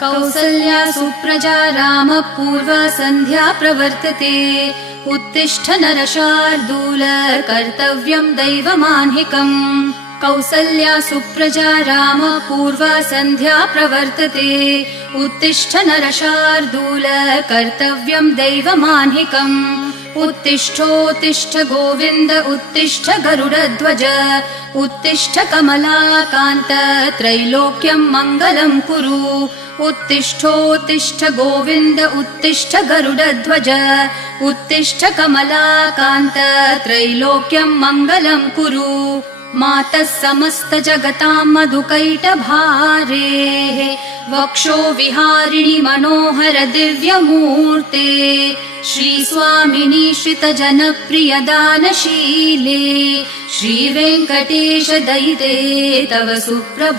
कौसल्या सुप्रजा रामपूर्वा सन्ध्या प्रवर्तते। उत्तिष्ठ नरशार्दूल कर्तव्यं दैवमान्हिकम्। कौसल्या सुप्रजा रामपूर्वा सन्ध्या प्रवर्तते। उत्तिष्ठ नरशार्दूल कर्तव्यं दैवमान्हिकम्। उत्तिष्ठोत्तिष्ठ गोविन्द उत्तिष्ठ गरुडध्वज। उत्तिष्ठ कमलाकान्त त्रैलोक्यं मङ्गलं कुरु। उत्तिष्ठोत्तिष्ठ गोविन्द उत्तिष्ठ गरुडध्वज। उत्तिष्ठ कमलाकान्त त्रैलोक्यं मङ्गलं कुरु। मातः समस्त जगतां मधुकैटभारेः वक्षो विहारिणि मनोहर दिव्यमूर्ते। श्रीस्वामिनि श्रितजनप्रिय दानशीले। श्रीवेङ्कटेश दयिते तव सुप्रभातम्।